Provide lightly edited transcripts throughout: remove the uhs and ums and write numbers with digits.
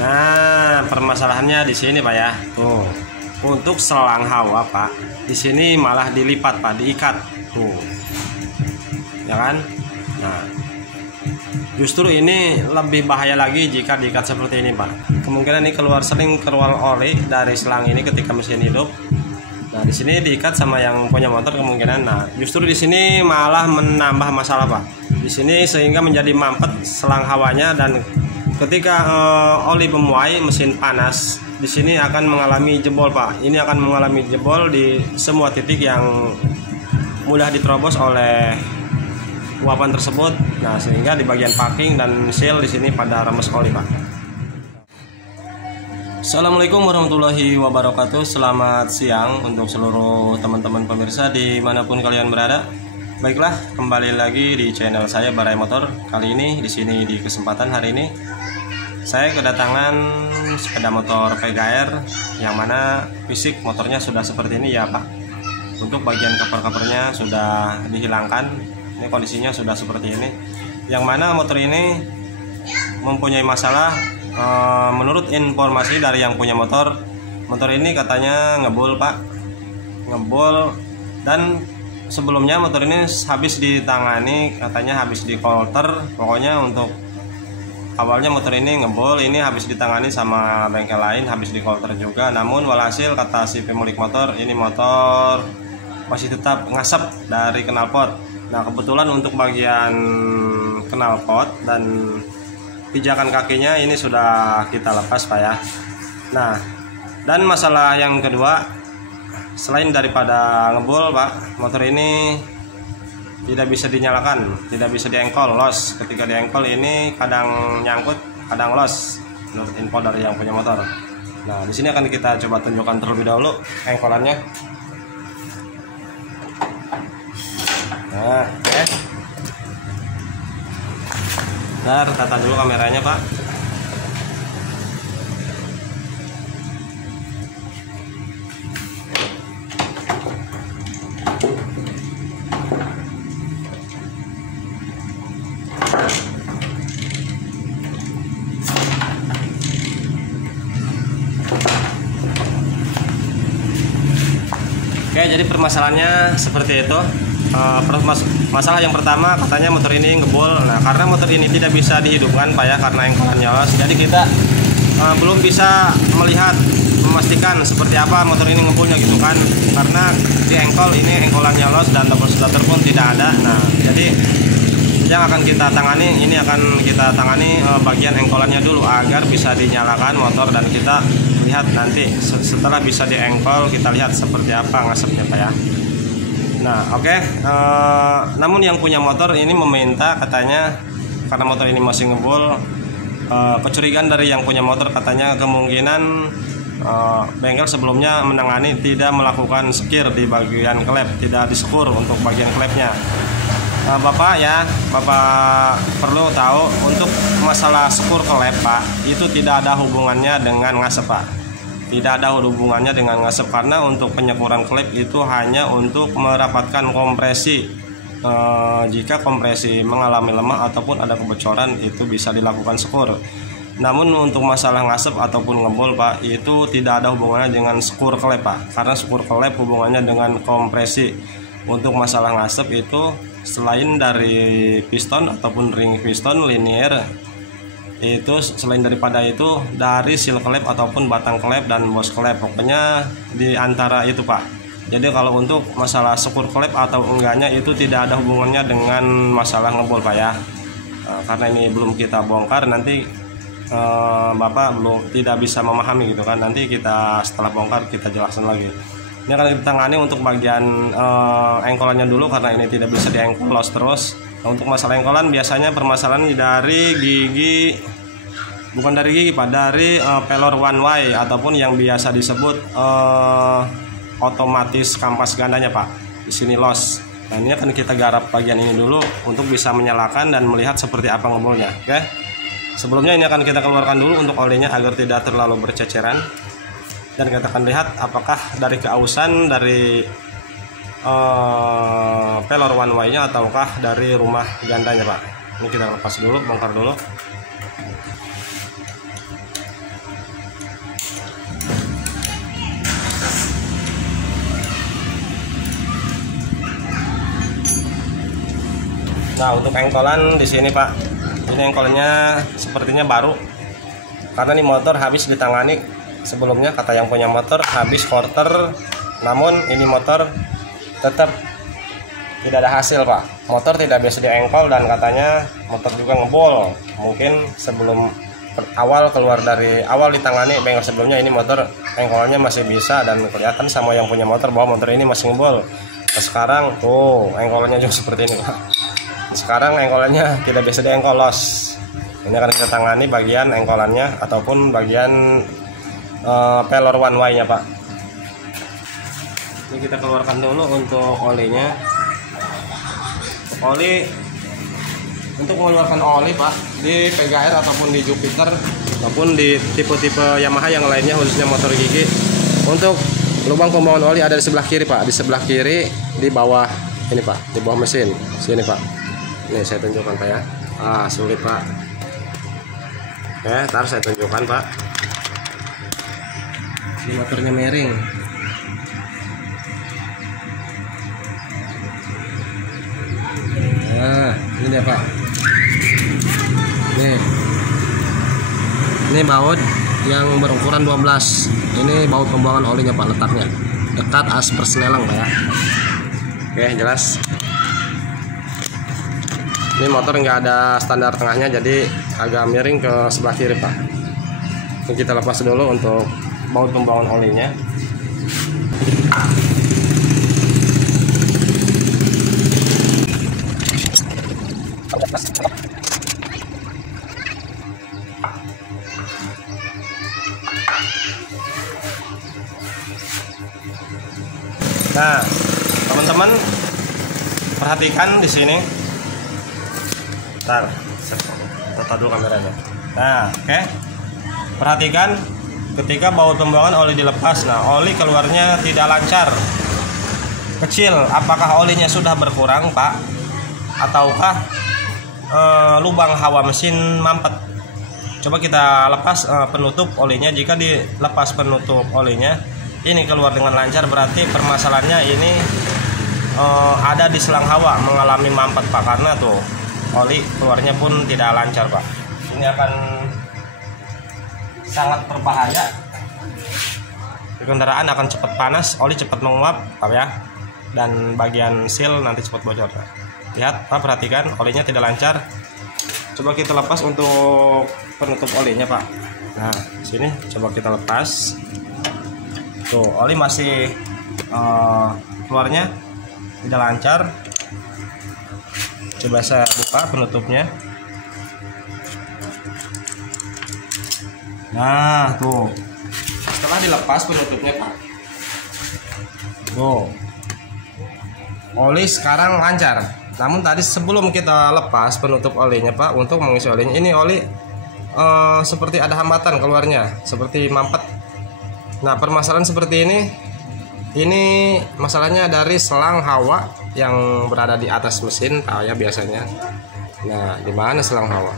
Nah, permasalahannya di sini Pak ya. Tuh, untuk selang hawa Pak, di sini malah dilipat Pak, diikat. Tuh, ya kan? Nah, justru ini lebih bahaya lagi jika diikat seperti ini Pak. Kemungkinan ini keluar oli dari selang ini ketika mesin hidup. Nah, di sini diikat sama yang punya motor kemungkinan. Nah, justru di sini malah menambah masalah Pak. Di sini sehingga menjadi mampet selang hawanya, dan ketika oli memuai, mesin panas, di sini akan mengalami jebol Pak. Ini akan mengalami jebol di semua titik yang mudah diterobos oleh uapan tersebut. Nah, sehingga di bagian packing dan seal di sini pada remes oli Pak. Assalamualaikum warahmatullahi wabarakatuh. Selamat siang untuk seluruh teman-teman pemirsa dimanapun kalian berada. Baiklah, kembali lagi di channel saya Barai Motor. Kali ini di sini di kesempatan hari ini saya kedatangan sepeda motor PGR yang mana fisik motornya sudah seperti ini ya Pak. Untuk bagian cover-covernya sudah dihilangkan. Ini kondisinya sudah seperti ini. Yang mana motor ini mempunyai masalah. Menurut informasi dari yang punya motor ini katanya ngebul Pak, ngebul. Dan sebelumnya motor ini habis ditangani, katanya habis di kolter. Pokoknya untuk awalnya motor ini ngebul, ini habis ditangani sama bengkel lain, habis di kolter juga. Namun walhasil kata si pemilik motor, ini motor masih tetap ngasap dari knalpot. Nah, kebetulan untuk bagian knalpot dan pijakan kakinya ini sudah kita lepas Pak ya. Nah, dan masalah yang kedua, selain daripada ngebul Pak, motor ini tidak bisa dinyalakan, tidak bisa diengkol, los. Ketika diengkol ini kadang nyangkut, kadang los. Menurut info dari yang punya motor. Nah, di sini akan kita coba tunjukkan terlebih dahulu engkolannya. Nah, oke. Bentar, tata dulu kameranya Pak. Oke, jadi permasalahannya seperti itu. Masalah yang pertama, katanya motor ini ngebul. Nah, karena motor ini tidak bisa dihidupkan Pak ya, karena engkolannya los. Jadi kita belum bisa memastikan seperti apa motor ini ngebulnya gitu kan. Karena di engkol ini engkolannya los dan double starter pun tidak ada. Nah, jadi yang akan kita tangani, bagian engkolannya dulu agar bisa dinyalakan motor, dan kita lihat nanti setelah bisa diengkol kita lihat seperti apa ngasapnya Pak ya. Nah, oke. Namun yang punya motor ini meminta, katanya karena motor ini masih ngebul, kecurigaan dari yang punya motor katanya kemungkinan bengkel sebelumnya menangani tidak melakukan sekir di bagian klep, tidak disekur untuk bagian klepnya. Bapak ya, Bapak perlu tahu untuk masalah sekur klep Pak, itu tidak ada hubungannya dengan ngasep Pak. Tidak ada hubungannya dengan ngasep, karena untuk penyekuran klep itu hanya untuk merapatkan kompresi. Jika kompresi mengalami lemah ataupun ada kebocoran, itu bisa dilakukan sekur. Namun untuk masalah ngasep ataupun ngebul Pak, itu tidak ada hubungannya dengan sekur klep Pak, karena sekur klep hubungannya dengan kompresi. Untuk masalah ngasep itu selain dari piston ataupun ring piston linear, itu selain daripada itu dari seal klep ataupun batang klep dan bos klep, pokoknya di antara itu Pak. Jadi kalau untuk masalah sekur klep atau enggaknya itu tidak ada hubungannya dengan masalah ngebul Pak ya. Karena ini belum kita bongkar, nanti Bapak belum tidak bisa memahami gitu kan. Nanti kita setelah bongkar kita jelaskan lagi. Ini akan kita tangani untuk bagian engkolannya dulu, karena ini tidak bisa diengkol los terus. Nah, untuk masalah engkolan biasanya permasalahan dari gigi, bukan dari gigi Pak, dari pelor one way ataupun yang biasa disebut otomatis kampas gandanya Pak. Di sini los. Nah, ini akan kita garap bagian ini dulu untuk bisa menyalakan dan melihat seperti apa ngebulnya. Oke. Sebelumnya ini akan kita keluarkan dulu untuk olinya agar tidak terlalu berceceran. Dan kita akan lihat apakah dari keausan dari pelor one way nya ataukah dari rumah gandanya Pak. Ini kita lepas dulu, bongkar dulu. Nah, untuk engkolan di sini Pak, ini engkolnya sepertinya baru karena ini motor habis ditangani sebelumnya, kata yang punya motor habis quarter, namun ini motor tetap tidak ada hasil Pak. Motor tidak bisa diengkol dan katanya motor juga ngebol. Mungkin sebelum awal ditangani bengkel sebelumnya, ini motor engkolnya masih bisa dan kelihatan sama yang punya motor bahwa motor ini masih ngebol. Nah, sekarang tuh engkolnya juga seperti ini Pak. Sekarang engkolannya tidak bisa diengkol, los. Ini akan kita tangani bagian engkolannya ataupun bagian pelor one way nya Pak. Ini kita keluarkan dulu untuk olinya. Oli, untuk mengeluarkan oli Pak di PGR ataupun di Jupiter ataupun di tipe-tipe Yamaha yang lainnya, khususnya motor gigi, untuk lubang pembuangan oli ada di sebelah kiri Pak. Di sebelah kiri di bawah ini Pak, di bawah mesin sini Pak. Ini saya tunjukkan Pak ya. Sulit Pak. Oke, ntar saya tunjukkan Pak. Ini motornya miring. Nah, ini dia Pak. Ini baut yang berukuran 12. Ini baut pembuangan olinya Pak, letaknya dekat as persneling Pak ya. Oke, jelas. Ini motor nggak ada standar tengahnya, jadi agak miring ke sebelah kiri Pak. Ini kita lepas dulu untuk baut pembuangan olinya. Nah, teman-teman perhatikan di sini. Bentar, saya dulu kameranya. Nah, oke. Perhatikan ketika baut pembuangan oli dilepas. Nah, oli keluarnya tidak lancar, kecil. Apakah olinya sudah berkurang Pak? Ataukah lubang hawa mesin mampet? Coba kita lepas penutup olinya. Jika dilepas penutup olinya, ini keluar dengan lancar, berarti permasalahannya ini ada di selang hawa mengalami mampet Pak, karena tuh oli keluarnya pun tidak lancar Pak. Ini akan sangat berbahaya. Kendaraan akan cepat panas, oli cepat menguap Pak ya, dan bagian seal nanti cepat bocor Pak. Lihat Pak, perhatikan olinya tidak lancar. Coba kita lepas untuk penutup olinya Pak. Nah, sini coba kita lepas. Tuh, oli masih keluarnya tidak lancar. Coba saya buka penutupnya. Nah, tuh. Setelah dilepas penutupnya Pak. Tuh. Oli sekarang lancar. Namun tadi sebelum kita lepas penutup olinya Pak, untuk mengisi olinya, ini oli seperti ada hambatan keluarnya, seperti mampet. Nah, permasalahan seperti ini masalahnya dari selang hawa yang berada di atas mesin Pak ya biasanya. Nah, di mana selang hawa?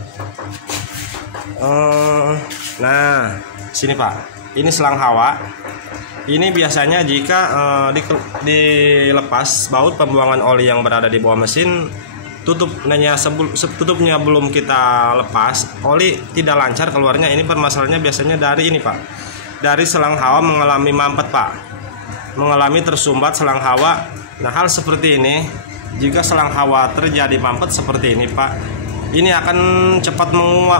Nah, sini Pak. Ini selang hawa. Ini biasanya jika dilepas baut pembuangan oli yang berada di bawah mesin, tutupnya belum kita lepas, oli tidak lancar keluarnya. Ini permasalahannya biasanya dari ini Pak, dari selang hawa mengalami mampet Pak, mengalami tersumbat selang hawa. Nah, hal seperti ini, jika selang hawa terjadi mampet seperti ini Pak, ini akan cepat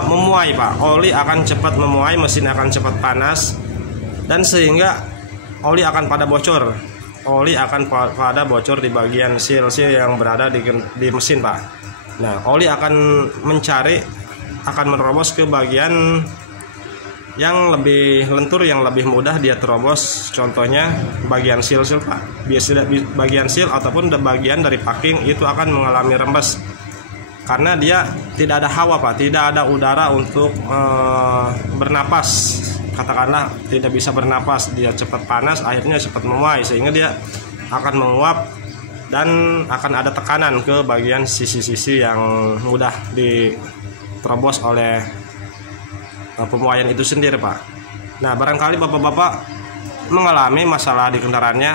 memuai Pak. Oli akan cepat memuai, mesin akan cepat panas, dan sehingga oli akan pada bocor. Oli akan pada bocor di bagian seal yang berada di mesin Pak. Nah, oli akan menerobos ke bagian yang lebih lentur, yang lebih mudah dia terobos. Contohnya bagian seal Pak. Biasanya bagian seal ataupun bagian dari packing itu akan mengalami rembes karena dia tidak ada hawa Pak, tidak ada udara untuk bernapas. Katakanlah tidak bisa bernapas, dia cepat panas, akhirnya cepat memuai, sehingga dia akan menguap dan akan ada tekanan ke bagian sisi-sisi yang mudah diterobos oleh pemuaian itu sendiri Pak. Nah, barangkali bapak-bapak mengalami masalah di kendaraannya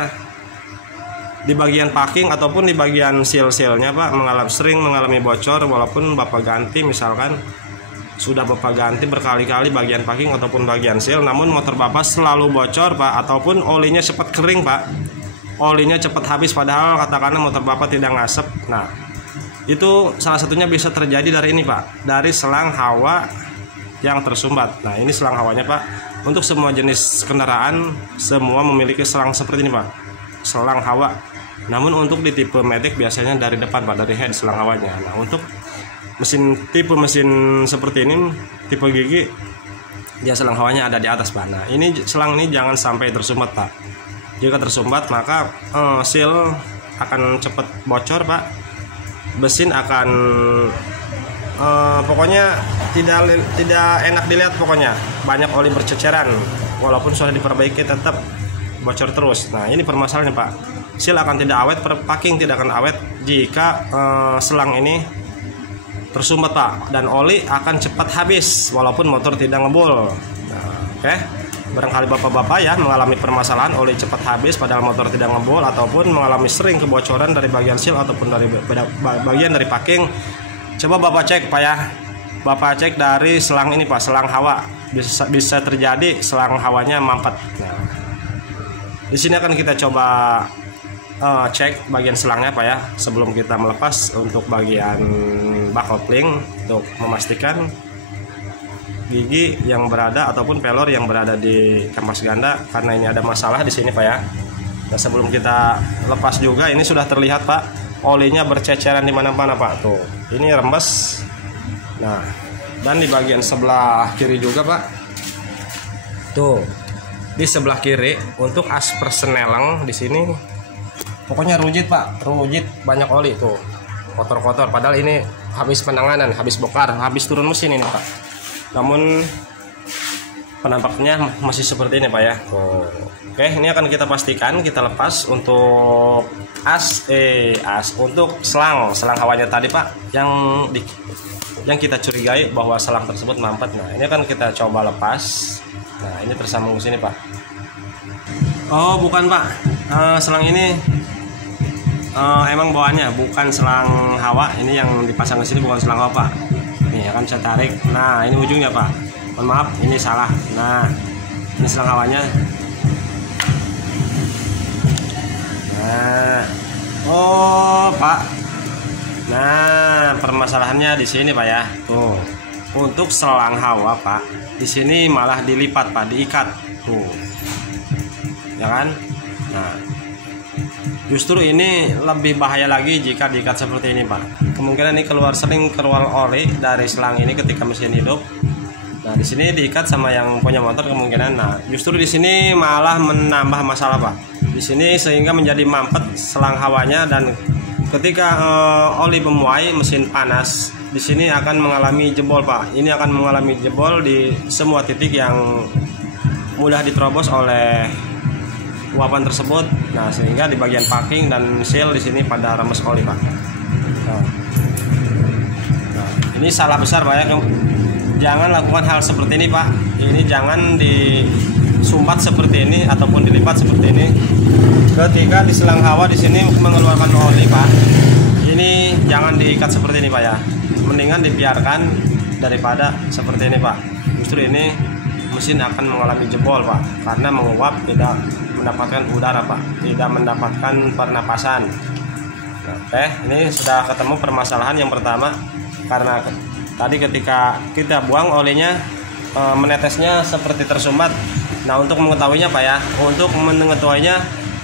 di bagian packing ataupun di bagian seal-sealnya Pak sering mengalami bocor, walaupun Bapak ganti, misalkan sudah Bapak ganti berkali-kali bagian packing ataupun bagian seal, namun motor Bapak selalu bocor Pak, ataupun olinya cepat kering Pak, olinya cepat habis padahal katakanlah motor Bapak tidak ngasep. Nah, itu salah satunya bisa terjadi dari ini Pak, dari selang hawa yang tersumbat. Nah, ini selang hawanya Pak. Untuk semua jenis kendaraan semua memiliki selang seperti ini Pak, selang hawa. Namun untuk di tipe Matic biasanya dari depan Pak, dari head selang hawanya. Nah, untuk tipe mesin seperti ini, tipe gigi, dia selang hawanya ada di atas Pak. Nah, ini selang ini jangan sampai tersumbat Pak. Jika tersumbat maka seal akan cepat bocor Pak. Mesin akan pokoknya tidak enak dilihat, pokoknya banyak oli berceceran, walaupun sudah diperbaiki tetap bocor terus. Nah, ini permasalahannya Pak. Seal akan tidak awet, packing tidak akan awet jika selang ini tersumbat Pak, dan oli akan cepat habis walaupun motor tidak ngebul. Nah, oke. Barangkali bapak-bapak ya mengalami permasalahan oli cepat habis padahal motor tidak ngebul, ataupun mengalami sering kebocoran dari bagian seal ataupun dari bagian dari packing. Coba Bapak cek Pak ya, Bapak cek dari selang ini Pak, selang hawa, bisa terjadi selang hawanya mampet. Nah, di sini akan kita coba cek bagian selangnya Pak ya, sebelum kita melepas untuk bagian bak kopling, untuk memastikan gigi yang berada ataupun pelor yang berada di kampas ganda, karena ini ada masalah di sini Pak ya. Nah, sebelum kita lepas juga ini sudah terlihat Pak, olinya berceceran di mana-mana Pak. Tuh, ini rembes. Nah, dan di bagian sebelah kiri juga Pak. Tuh, di sebelah kiri untuk as persneleng di sini pokoknya rujit Pak, rujit, banyak oli tuh, kotor-kotor. Padahal ini habis penanganan, habis bongkar, habis turun mesin ini Pak. Namun penampaknya masih seperti ini Pak ya. Tuh. Oke, ini akan kita pastikan kita lepas untuk untuk selang hawanya tadi Pak, yang kita curigai bahwa selang tersebut mampet. Nah, ini akan kita coba lepas. Nah, ini tersambung ke sini Pak. Oh, bukan Pak, selang ini emang bawaannya bukan selang hawa. Ini yang dipasang ke sini bukan selang hawa Pak. Nih akan saya tarik. Nah, ini ujungnya Pak. Mohon maaf, ini salah. Nah, ini selang hawanya. Nah, oh Pak. Nah, permasalahannya di sini Pak ya. Tuh, untuk selang hawa Pak, di sini malah dilipat Pak, diikat. Tuh, ya kan? Nah, justru ini lebih bahaya lagi jika diikat seperti ini Pak. Kemungkinan ini sering keluar oli dari selang ini ketika mesin hidup. Nah, di sini diikat sama yang punya motor kemungkinan. Nah, justru di sini malah menambah masalah Pak. Di sini sehingga menjadi mampet selang hawanya, dan ketika oli memuai, mesin panas, di sini akan mengalami jebol Pak. Ini akan mengalami jebol di semua titik yang mudah diterobos oleh uapan tersebut. Nah, sehingga di bagian packing dan seal di sini pada rembes oli Pak. Nah, ini salah besar Pak ya. Jangan lakukan hal seperti ini Pak. Ini jangan disumbat seperti ini ataupun dilipat seperti ini. Ketika di selang hawa di sini mengeluarkan oli Pak, ini jangan diikat seperti ini Pak ya. Mendingan dibiarkan daripada seperti ini Pak. Justru ini mesin akan mengalami jebol Pak, karena menguap tidak mendapatkan udara Pak, tidak mendapatkan pernapasan. Oke, ini sudah ketemu permasalahan yang pertama, karena tadi ketika kita buang olinya menetesnya seperti tersumbat. Nah, untuk mengetahuinya Pak ya, untuk mengetahuinya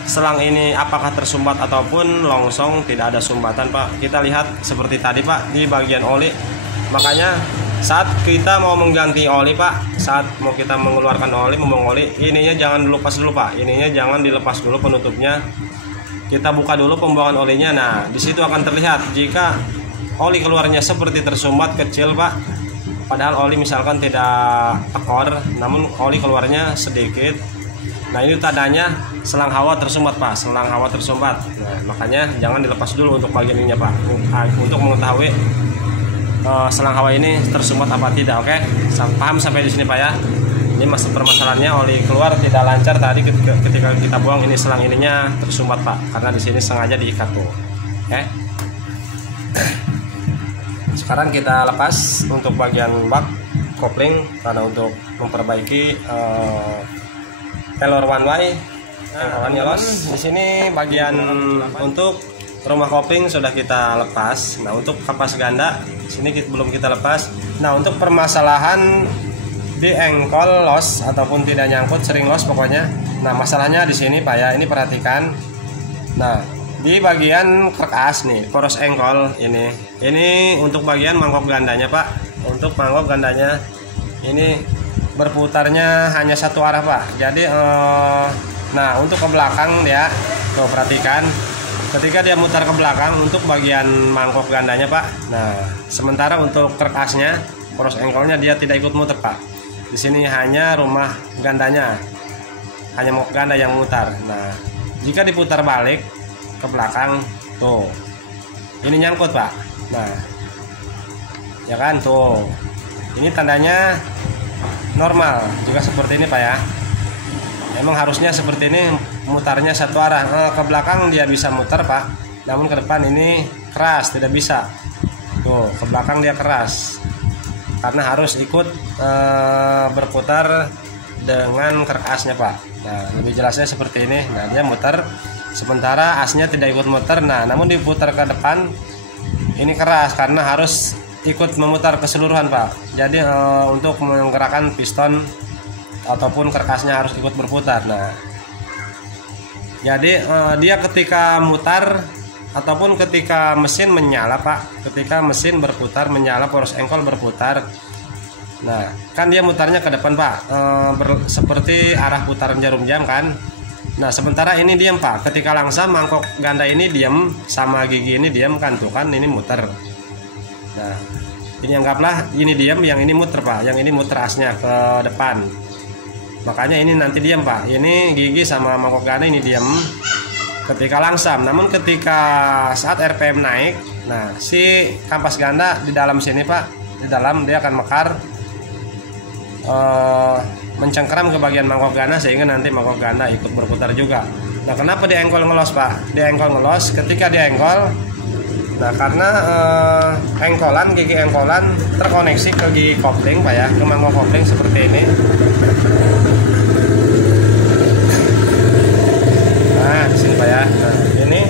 selang ini apakah tersumbat ataupun longsong, tidak ada sumbatan Pak, kita lihat seperti tadi Pak di bagian oli. Makanya saat kita mau mengganti oli Pak, saat mau kita mengeluarkan oli, membuang oli, ininya jangan dilepas dulu Pak, ininya jangan dilepas dulu penutupnya, kita buka dulu pembuangan olinya. Nah, di situ akan terlihat jika oli keluarnya seperti tersumbat kecil Pak, padahal oli misalkan tidak tekor, namun oli keluarnya sedikit. Nah, ini tandanya selang hawa tersumbat Pak, selang hawa tersumbat. Nah, makanya jangan dilepas dulu untuk bagian ininya Pak, untuk mengetahui selang hawa ini tersumbat apa tidak. Oke, paham sampai di sini Pak ya. Ini Ini masuk permasalahannya oli keluar tidak lancar tadi ketika kita buang, ini selang ininya tersumbat Pak, karena di sini sengaja diikat tuh. Oke. Sekarang kita lepas untuk bagian bak kopling karena untuk memperbaiki pelor one way. Nah, di sini bagian untuk rumah kopling sudah kita lepas. Nah, untuk kapas ganda sini belum kita lepas. Nah, untuk permasalahan di engkol los ataupun tidak nyangkut, sering los pokoknya. Nah, masalahnya di sini Pak ya, ini perhatikan. Nah, di bagian kerkas nih, poros engkol ini untuk bagian mangkok gandanya Pak. Untuk mangkok gandanya ini berputarnya hanya satu arah Pak. Jadi nah, untuk ke belakang ya, tuh perhatikan. Ketika dia mutar ke belakang untuk bagian mangkok gandanya Pak. Nah, sementara untuk kerkasnya, poros engkolnya dia tidak ikut muter Pak. Di sini hanya rumah gandanya, hanya mangkok ganda yang mutar. Nah, jika diputar balik ke belakang, tuh, ini nyangkut Pak. Nah, ya kan tuh, ini tandanya normal juga seperti ini Pak ya. Emang harusnya seperti ini, mutarnya satu arah. Ke belakang dia bisa muter Pak, namun ke depan ini keras, tidak bisa. Tuh, ke belakang dia keras karena harus ikut berputar dengan kerkasnya Pak. Nah, lebih jelasnya seperti ini. Nah, dia muter, sementara asnya tidak ikut muter. Nah, namun diputar ke depan ini keras karena harus ikut memutar keseluruhan Pak. Jadi untuk menggerakkan piston ataupun kerkasnya harus ikut berputar. Nah, jadi dia ketika mutar ataupun ketika mesin menyala Pak, ketika mesin berputar menyala, poros engkol berputar. Nah, kan dia mutarnya ke depan Pak, seperti arah putaran jarum jam kan. Nah, sementara ini diam Pak. Ketika langsam mangkok ganda ini diam, sama gigi ini diam kan, tuh kan ini muter. Nah, ini anggaplah ini diam, yang ini muter Pak, yang ini muter asnya ke depan. Makanya ini nanti diam Pak. Ini gigi sama mangkok ganda ini diam ketika langsam. Namun ketika saat RPM naik, nah si kampas ganda di dalam sini Pak, di dalam dia akan mekar, mencengkeram ke bagian mangkok ganda sehingga nanti mangkok ganda ikut berputar juga. Nah, kenapa di engkol ngelos Pak? Di engkol ngelos ketika di engkol. Nah, karena gigi engkolan terkoneksi ke gigi kopling Pak ya, ke mangkok kopling seperti ini. Nah, di sini Pak ya. Nah, ini.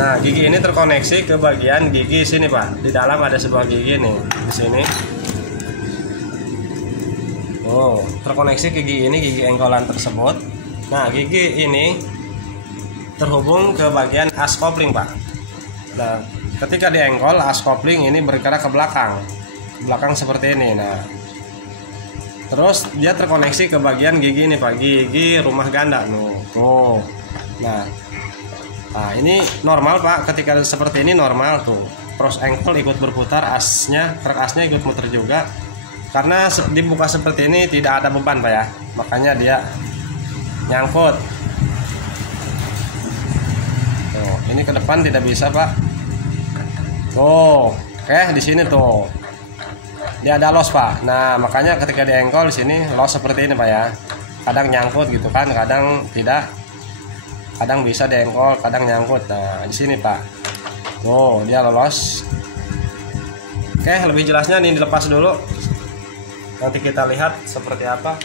Nah, gigi ini terkoneksi ke bagian gigi sini Pak. Di dalam ada sebuah gigi nih, di sini. Oh, terkoneksi ke gigi ini, gigi engkolan tersebut. Nah, gigi ini terhubung ke bagian as kopling Pak. Nah, ketika di engkol, as kopling ini bergerak ke belakang seperti ini. Nah, terus dia terkoneksi ke bagian gigi ini Pak, gigi rumah ganda. Tuh. Nah, ini normal Pak. Ketika seperti ini normal tuh, poros engkol ikut berputar, kerkasnya ikut muter juga. Karena dibuka seperti ini tidak ada beban Pak ya, makanya dia nyangkut. Tuh, ini ke depan tidak bisa Pak. Tuh, oke di sini tuh dia ada los Pak. Nah, makanya ketika di engkol di sini los seperti ini Pak ya. Kadang nyangkut gitu kan, kadang tidak. Kadang bisa di engkol, kadang nyangkut. Nah, di sini Pak. Tuh, dia lolos. Oke, lebih jelasnya ini dilepas dulu. Nanti kita lihat seperti apa.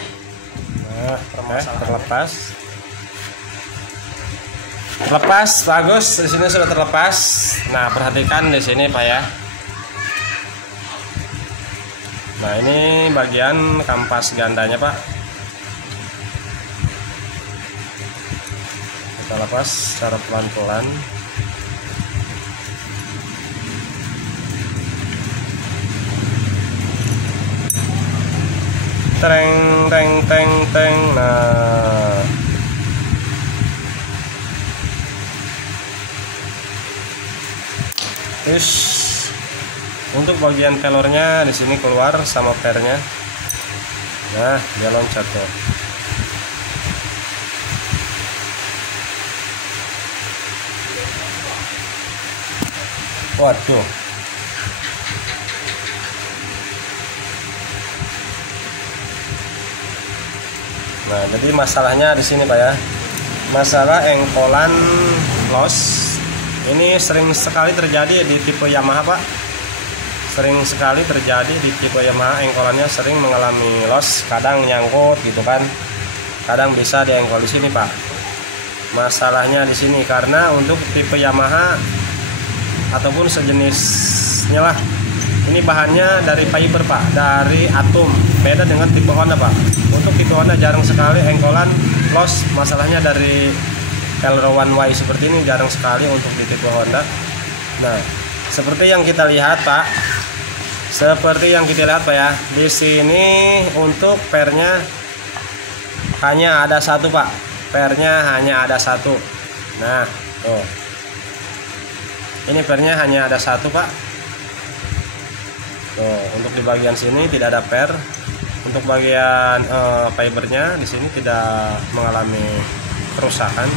Nah, terlepas. Terlepas, bagus. Di sini sudah terlepas. Nah, perhatikan di sini Pak ya. Nah, ini bagian kampas gandanya Pak. Kita lepas secara pelan-pelan. Teng. Nah, terus untuk bagian pelornya di sini keluar sama pernya. Nah, dia loncat tuh. Waduh. Nah, jadi masalahnya di sini Pak ya. Masalah engkolan los ini sering sekali terjadi di tipe Yamaha Pak. Sering sekali terjadi di tipe Yamaha, engkolannya sering mengalami los, kadang nyangkut gitu kan. Kadang bisa diengkol di sini Pak. Masalahnya di sini karena untuk tipe Yamaha ataupun sejenisnya lah, ini bahannya dari fiber Pak, dari atom, beda dengan tipe Honda Pak. Untuk tipe Honda jarang sekali engkolan los, masalahnya dari Pelro One Way seperti ini jarang sekali untuk di tipe Honda. Nah, seperti yang kita lihat Pak, ya, di sini untuk pernya hanya ada satu Pak, pernya hanya ada satu. Nah, tuh, ini pernya hanya ada satu Pak. Tuh, untuk di bagian sini tidak ada per. Untuk bagian fibernya di sini tidak mengalami kerusakan.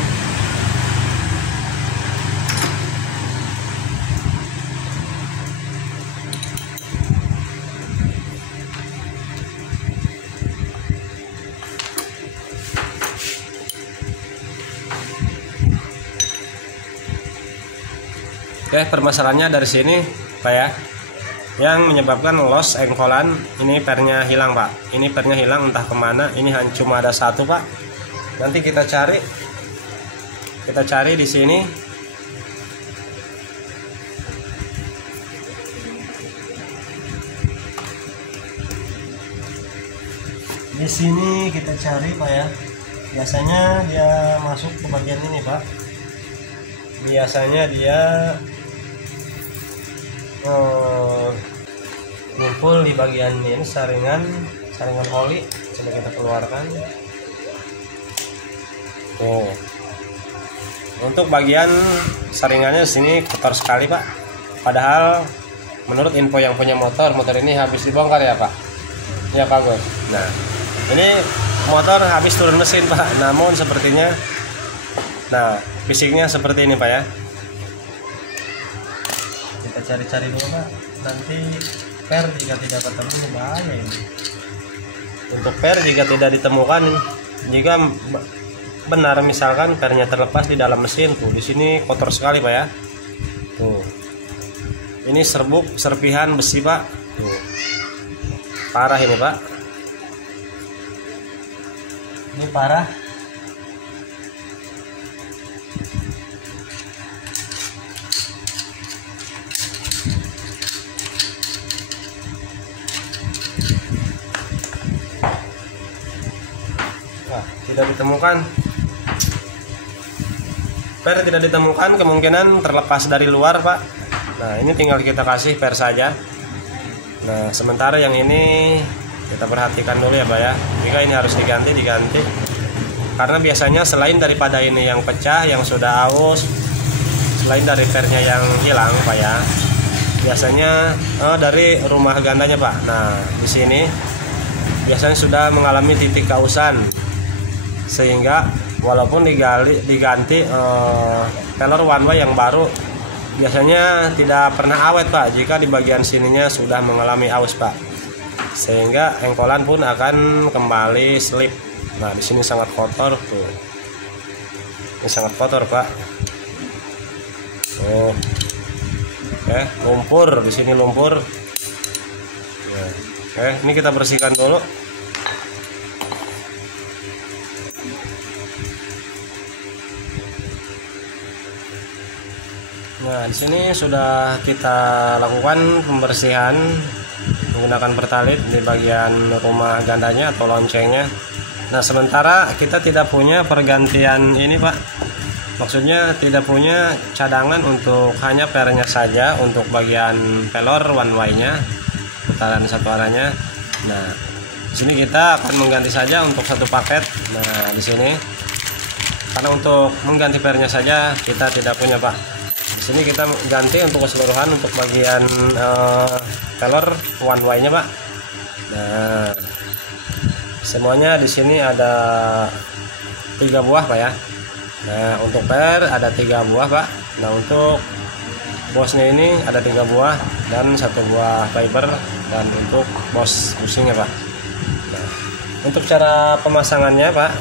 Oke, permasalahannya dari sini Pak ya. Yang menyebabkan los engkolan ini pernya hilang Pak. Ini pernya hilang entah kemana. Ini hanya cuma ada satu Pak. Nanti kita cari di sini. Di sini kita cari Pak ya. Biasanya dia masuk ke bagian ini Pak. Biasanya dia ngumpul di bagian ini, saringan oli. Coba kita keluarkan. Tuh, untuk bagian saringannya sini kotor sekali Pak. Padahal menurut info yang punya motor ini habis dibongkar ya Pak. Ya Pak Bos. Nah, ini motor habis turun mesin Pak. Namun sepertinya, nah fisiknya seperti ini Pak ya. Kita cari-cari dulu Pak. Nanti per jika tidak ketemu bahaya ini. Untuk per jika tidak ditemukan, jika benar misalkan pernya terlepas di dalam mesin, tuh di sini kotor sekali Pak ya. Tuh, ini serpihan besi Pak. Tuh, parah ini Pak. Ini parah. Tidak ditemukan, per tidak ditemukan, kemungkinan terlepas dari luar Pak. Nah, ini tinggal kita kasih per saja. Nah, sementara yang ini kita perhatikan dulu ya Pak ya. Jika ini harus diganti karena biasanya selain daripada ini yang pecah, yang sudah aus, selain dari pernya yang hilang Pak ya, biasanya dari rumah gandanya Pak. Nah, di sini biasanya sudah mengalami titik kausan, sehingga walaupun diganti Pelro One Way yang baru, biasanya tidak pernah awet Pak jika di bagian sininya sudah mengalami aus Pak, sehingga engkolan pun akan kembali slip. Nah, di sini sangat kotor tuh, ini sangat kotor Pak. Oh, lumpur di sini lumpur. Nah, ini kita bersihkan dulu. Nah, di sini sudah kita lakukan pembersihan menggunakan pertalit di bagian rumah gandanya atau loncengnya. Nah, sementara kita tidak punya pergantian ini Pak. Maksudnya tidak punya cadangan untuk hanya pernya saja untuk bagian pelor one way-nya, putaran satu arahnya. Nah, di sini kita akan mengganti saja untuk satu paket. Nah, di sini karena untuk mengganti pernya saja kita tidak punya Pak. Di sini kita ganti untuk keseluruhan untuk bagian pelor one way-nya Pak. Nah, semuanya di sini ada 3 buah Pak ya. Nah, untuk per ada 3 buah Pak. Nah, untuk bosnya ini ada 3 buah dan 1 buah fiber, dan untuk bos busingnya Pak. Nah, Untuk cara pemasangannya Pak,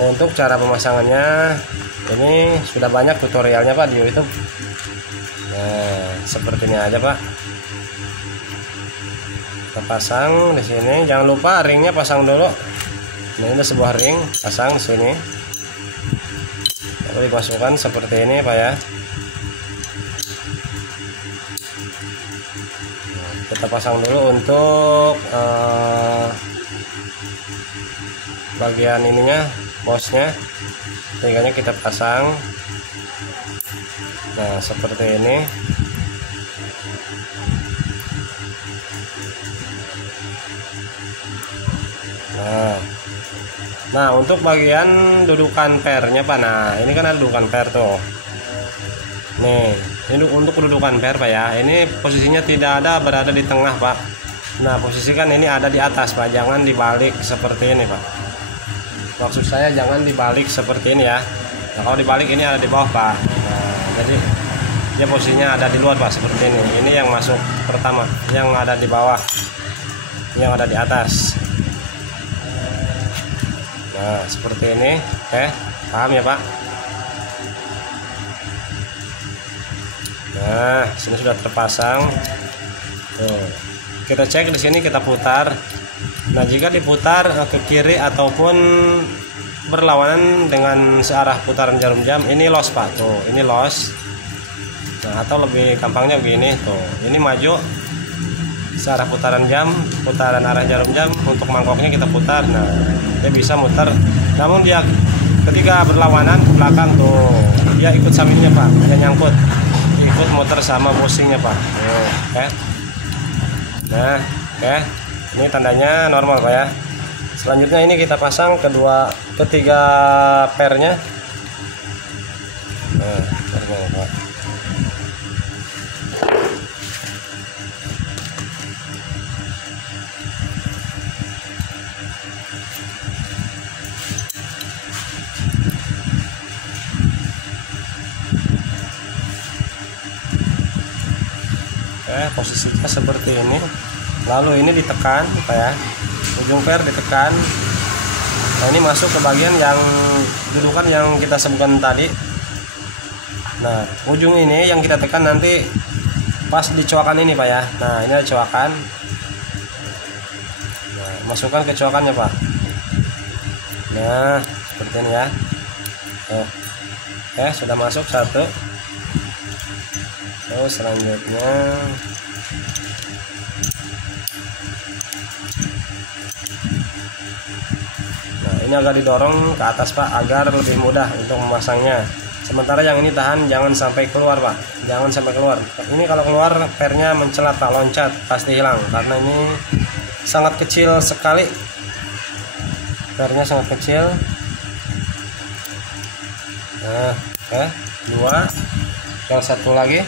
untuk cara pemasangannya ini sudah banyak tutorialnya Pak di YouTube. Nah, seperti ini aja Pak. Kita pasang di sini. Jangan lupa ringnya pasang dulu. Nah, ini ada sebuah ring, pasang di sini. Lalu dimasukkan seperti ini Pak ya. Nah, kita pasang dulu untuk bagian ininya, bosnya. Tinggalnya kita pasang. Nah, seperti ini. Nah, untuk bagian dudukan pernya Pak. Nah, ini kan ada dudukan per tuh. Nih, ini untuk kedudukan per Pak ya. Ini posisinya tidak ada berada di tengah Pak. Nah, posisikan ini ada di atas Pak. Jangan dibalik seperti ini Pak. Maksud saya jangan dibalik seperti ini ya. Nah, kalau dibalik ini ada di bawah Pak. Nah, jadi dia posisinya ada di luar Pak, seperti ini. Ini yang masuk pertama, yang ada di bawah, yang ada di atas. Nah, seperti ini. Oke, paham ya Pak? Nah, sini sudah terpasang. Tuh. Kita cek di sini, kita putar. Nah, jika diputar ke kiri ataupun berlawanan dengan searah putaran jarum jam, ini loss Pak. Tuh, ini loss. Nah, atau lebih gampangnya begini tuh. Ini maju searah putaran jam, putaran arah jarum jam. Untuk mangkoknya kita putar. Nah, dia bisa muter. Namun dia ketika berlawanan ke belakang tuh, dia ikut saminnya Pak. Dia nyangkut, ikut muter sama bushingnya Pak. Oke. Nah, oke. Ini tandanya normal Pak ya. Selanjutnya ini kita pasang ketiga pernya. Nah, pernya Pak. Posisinya seperti ini. Lalu ini ditekan Pak ya. Ujung per ditekan. Nah, ini masuk ke bagian yang dudukan yang kita sebutkan tadi. Nah, ujung ini yang kita tekan nanti pas di coakan ini Pak ya. Nah, ini ada coakan. Nah, masukkan ke coakannya Pak. Nah, seperti ini ya. Oke, sudah masuk satu. Terus selanjutnya ini agak didorong ke atas Pak, agar lebih mudah untuk memasangnya. Sementara yang ini tahan, jangan sampai keluar Pak, jangan sampai keluar. Ini kalau keluar pernya mencelat Pak, loncat, pasti hilang. Karena ini sangat kecil sekali, pernya sangat kecil. Nah, oke, dua, yang satu lagi.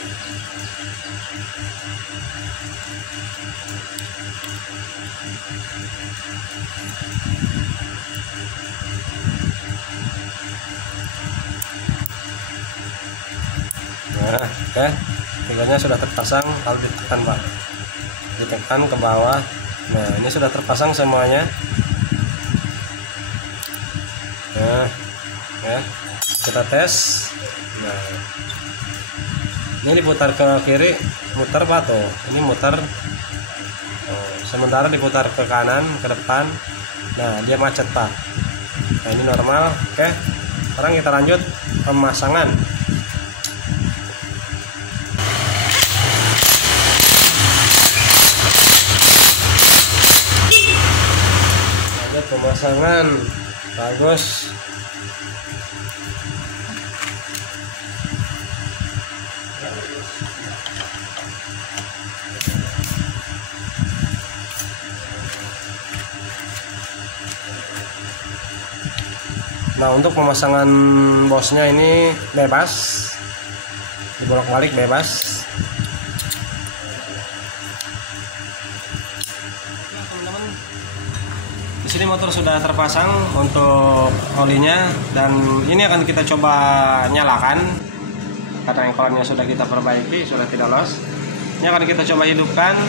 Nah, oke, tiganya sudah terpasang. Kalau ditekan Pak, ditekan ke bawah. Nah, ini sudah terpasang semuanya. Nah, ya, kita tes. Nah, ini diputar ke kiri, muter Pak tuh. Ini muter. Sementara diputar ke kanan, ke depan. Nah, dia macet Pak. Nah, ini normal. Oke, sekarang kita lanjut pemasangan. Pemasangan bagus. Nah, untuk pemasangan bosnya ini bebas, dibolak-balik bebas. Di sini motor sudah terpasang untuk olinya, dan ini akan kita coba nyalakan karena engkolannya sudah kita perbaiki, sudah tidak los. Ini akan kita coba hidupkan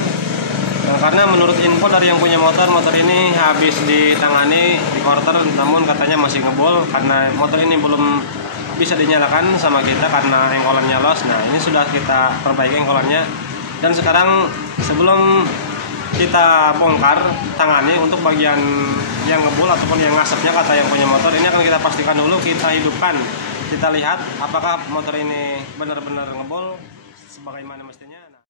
Nah, karena menurut info dari yang punya motor ini habis ditangani di quarter, namun katanya masih ngebul karena motor ini belum bisa dinyalakan sama kita karena engkolannya los. Nah, ini sudah kita perbaiki engkolannya, dan sekarang sebelum kita bongkar tangani untuk bagian yang ngebul ataupun yang ngasapnya, kata yang punya motor ini akan kita pastikan dulu, kita hidupkan, kita lihat apakah motor ini benar-benar ngebul sebagaimana mestinya.